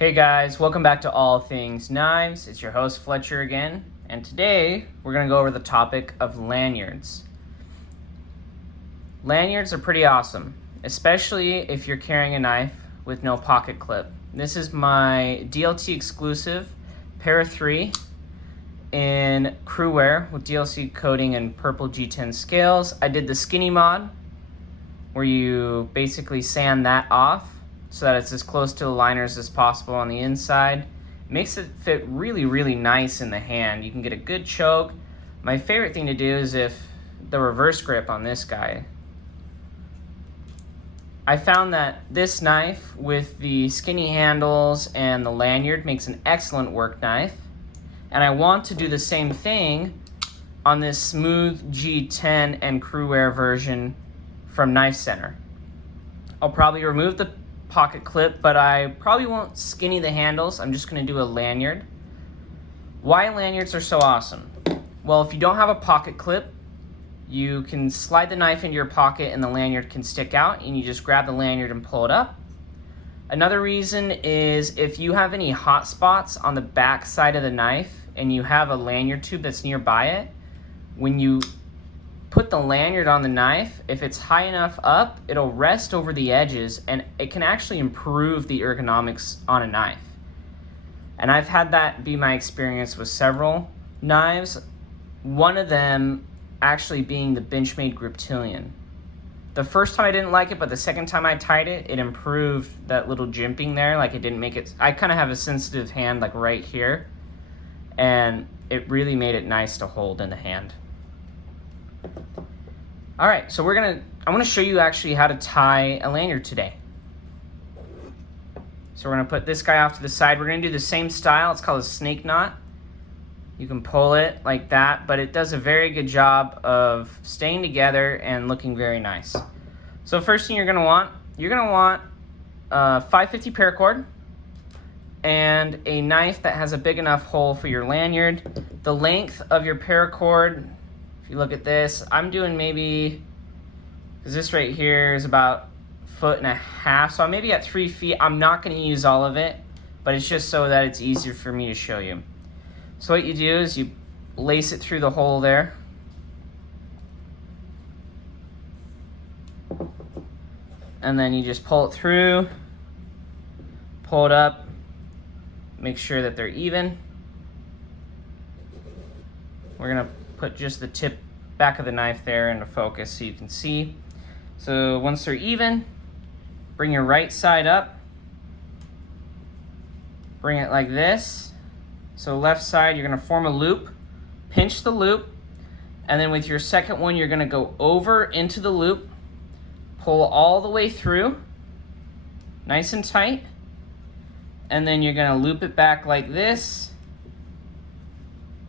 Hey guys, welcome back to All Things Knives. It's your host Fletcher again, and today we're going to go over the topic of lanyards. Lanyards are pretty awesome, especially if you're carrying a knife with no pocket clip. This is my DLT exclusive Para 3 in crew wear with DLC coating and purple G10 scales. I did the skinny mod where you basically sand that off so that it's as close to the liners as possible on the inside. Makes it fit really, really nice in the hand. You can get a good choke. My favorite thing to do is if the reverse grip on this guy. I found that this knife with the skinny handles and the lanyard makes an excellent work knife. And I want to do the same thing on this smooth G10 and crew wear version from Knife Center. I'll probably remove the pocket clip, but I probably won't skinny the handles. I'm just going to do a lanyard. Why lanyards are so awesome? Well, if you don't have a pocket clip, you can slide the knife into your pocket and the lanyard can stick out, and you just grab the lanyard and pull it up. Another reason is if you have any hot spots on the back side of the knife and you have a lanyard tube that's nearby it, when you put the lanyard on the knife, if it's high enough up, it'll rest over the edges and it can actually improve the ergonomics on a knife. And I've had that be my experience with several knives. One of them actually being the Benchmade Griptilian. The first time I didn't like it, but the second time I tied it, it improved that little jimping there. Like it didn't make it, I kind of have a sensitive hand like right here, and it really made it nice to hold in the hand. All right, so I want to show you actually how to tie a lanyard today. So we're gonna put this guy off to the side. We're gonna do the same style. It's called a snake knot. You can pull it like that, but it does a very good job of staying together and looking very nice. So first thing you're gonna want a 550 paracord and a knife that has a big enough hole for your lanyard. The length of your paracord, you look at this, I'm doing maybe, because this right here is about 1.5 feet, so I'm maybe at 3 feet. I'm not going to use all of it, but it's just so that it's easier for me to show you. So what you do is you lace it through the hole there. And then you just pull it through, pull it up, make sure that they're even. We're going to put just the tip back of the knife there into focus so you can see. So once they're even, bring your right side up, bring it like this. So left side, you're gonna form a loop, pinch the loop, and then with your second one, you're gonna go over into the loop, pull all the way through, nice and tight, and then you're gonna loop it back like this.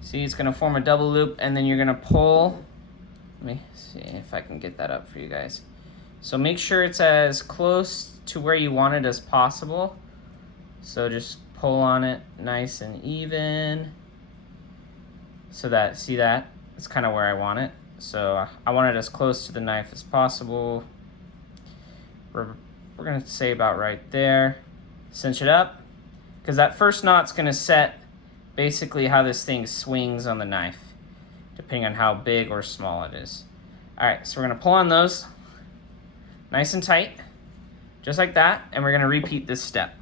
See, it's gonna form a double loop, and then you're gonna pull. Let me see if I can get that up for you guys. So make sure it's as close to where you want it as possible. So just pull on it nice and even. So that, see that? It's kind of where I want it. So I want it as close to the knife as possible. We're gonna say about right there. Cinch it up, because that first knot's gonna set basically how this thing swings on the knife, depending on how big or small it is. All right, so we're gonna pull on those nice and tight, just like that, and we're gonna repeat this step.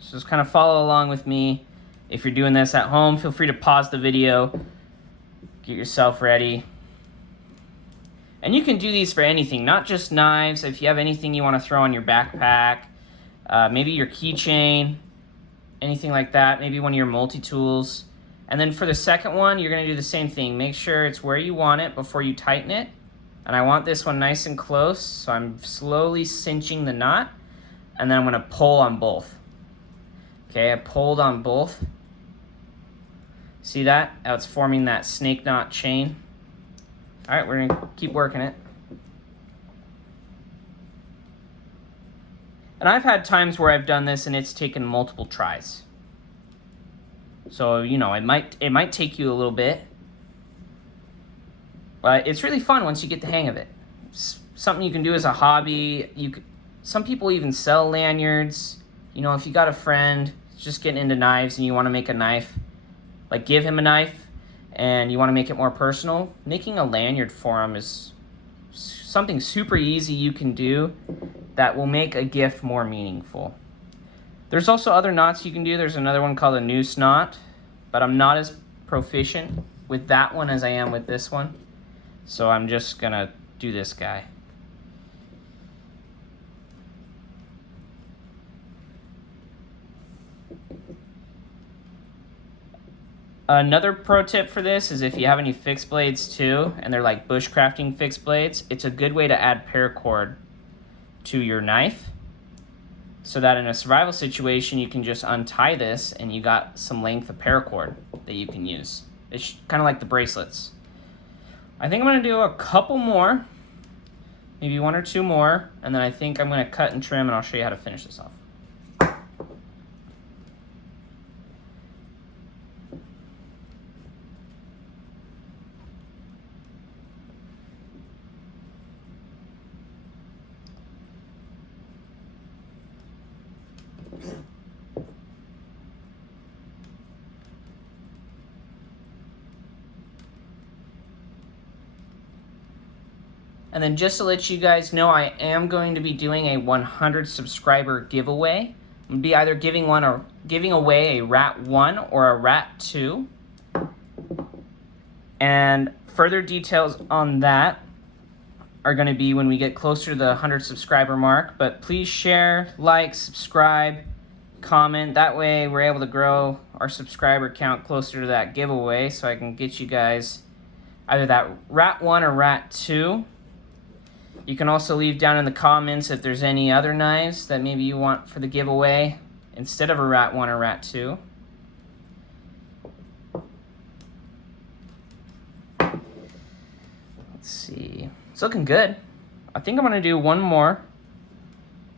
So just kind of follow along with me. If you're doing this at home, feel free to pause the video, get yourself ready. And you can do these for anything, not just knives. If you have anything you wanna throw on your backpack, maybe your keychain, anything like that, maybe one of your multi-tools. And then for the second one, you're gonna do the same thing. Make sure it's where you want it before you tighten it. And I want this one nice and close, so I'm slowly cinching the knot, and then I'm gonna pull on both. Okay, I pulled on both. See that? How it's forming that snake knot chain. All right, we're gonna keep working it. And I've had times where I've done this and it's taken multiple tries. So, you know, it might take you a little bit. But it's really fun once you get the hang of it. It's something you can do as a hobby. Some people even sell lanyards. You know, if you got a friend just getting into knives and you want to make a knife, like give him a knife and you want to make it more personal, making a lanyard for him is something super easy you can do that will make a gift more meaningful. There's also other knots you can do. There's another one called a noose knot, but I'm not as proficient with that one as I am with this one. So I'm just gonna do this guy. Another pro tip for this is if you have any fixed blades too, and they're like bushcrafting fixed blades, it's a good way to add paracord to your knife so that in a survival situation you can just untie this and you got some length of paracord that you can use. It's kind of like the bracelets. I think I'm going to do a couple more, maybe one or two more, and then I think I'm going to cut and trim and I'll show you how to finish this off. And then just to let you guys know, I am going to be doing a 100 subscriber giveaway. I'm going to be either giving away a Rat 1 or a Rat 2. And further details on that are going to be when we get closer to the 100 subscriber mark. But please share, like, subscribe, comment. That way we're able to grow our subscriber count closer to that giveaway so I can get you guys either that Rat 1 or Rat 2. You can also leave down in the comments if there's any other knives that maybe you want for the giveaway instead of a Rat 1 or Rat 2. Let's see. It's looking good. I think I'm going to do one more.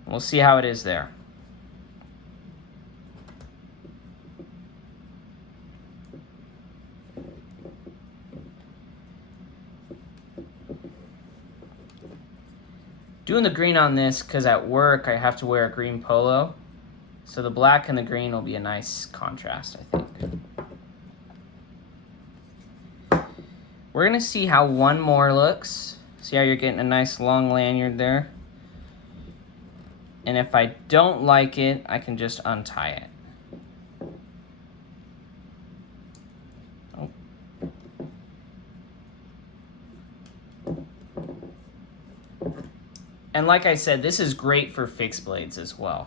We'll see how it is there. Doing the green on this because at work I have to wear a green polo. So the black and the green will be a nice contrast, I think. We're going to see how one more looks. See how you're getting a nice long lanyard there. And if I don't like it, I can just untie it. And like I said, this is great for fixed blades as well.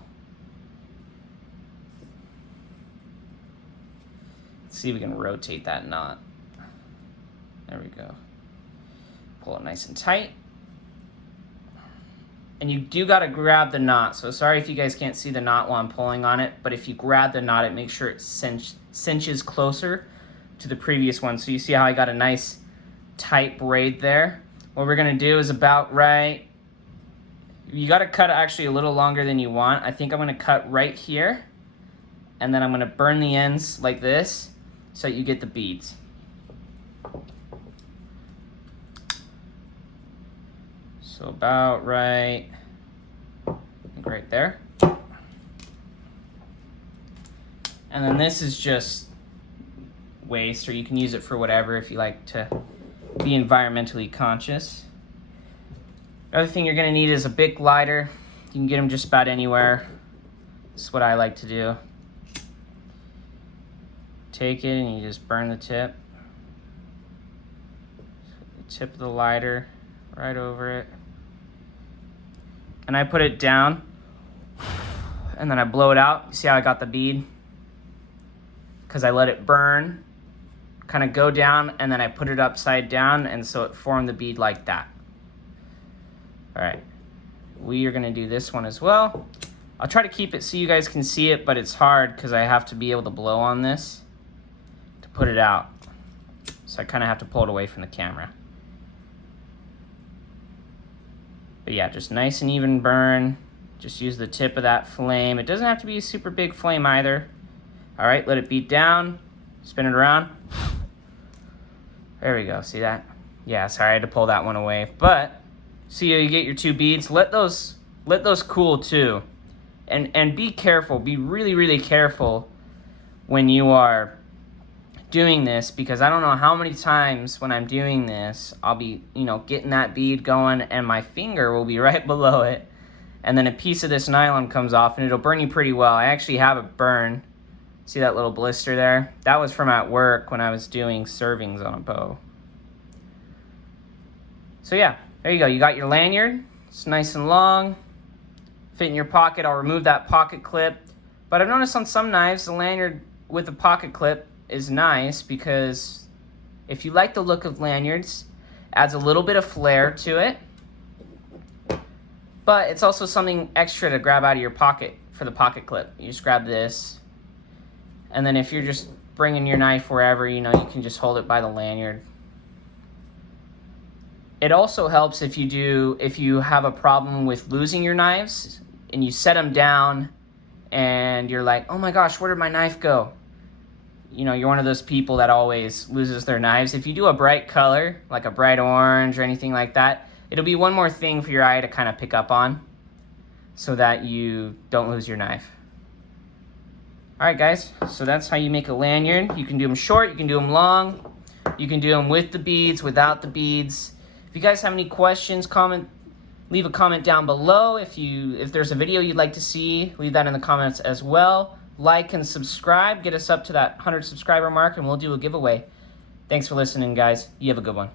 Let's see if we can rotate that knot. There we go. Pull it nice and tight. And you do gotta grab the knot. So sorry if you guys can't see the knot while I'm pulling on it, but if you grab the knot, it makes sure it cinches closer to the previous one. So you see how I got a nice tight braid there? What we're gonna do is about right. You got to cut actually a little longer than you want. I think I'm going to cut right here, and then I'm going to burn the ends like this so that you get the beads. So about right, I think right there. And then this is just waste, or you can use it for whatever if you like to be environmentally conscious. Another thing you're going to need is a Bic lighter. You can get them just about anywhere. That's what I like to do. Take it and you just burn the tip. The tip of the lighter right over it. And I put it down and then I blow it out. You see how I got the bead? Because I let it burn, kind of go down, and then I put it upside down, and so it formed the bead like that. All right, we are gonna do this one as well. I'll try to keep it so you guys can see it, but it's hard because I have to be able to blow on this to put it out. So I kind of have to pull it away from the camera. But yeah, just nice and even burn. Just use the tip of that flame. It doesn't have to be a super big flame either. All right, let it beat down, spin it around. There we go, see that? Yeah, sorry, I had to pull that one away, but see, you get your two beads. Let those cool too. And be careful, be really, really careful when you are doing this, because I don't know how many times when I'm doing this, I'll be, getting that bead going and my finger will be right below it. And then a piece of this nylon comes off and it'll burn you pretty well. I actually have a burn. See that little blister there? That was from at work when I was doing servings on a bow. So yeah, there you go. You got your lanyard. It's nice and long. Fit in your pocket. I'll remove that pocket clip. But I've noticed on some knives, the lanyard with a pocket clip is nice because if you like the look of lanyards, adds a little bit of flair to it. But it's also something extra to grab out of your pocket for the pocket clip. You just grab this. And then if you're just bringing your knife wherever, you can just hold it by the lanyard. It also helps if you have a problem with losing your knives and you set them down and you're like, oh my gosh, where did my knife go? You're one of those people that always loses their knives. If you do a bright color, like a bright orange or anything like that, it'll be one more thing for your eye to kind of pick up on so that you don't lose your knife. Alright guys, so that's how you make a lanyard. You can do them short, you can do them long, you can do them with the beads, without the beads. If you guys have any questions, leave a comment down below. If there's a video you'd like to see, leave that in the comments as well. Like and subscribe, get us up to that 100 subscriber mark and we'll do a giveaway. Thanks for listening guys, you have a good one.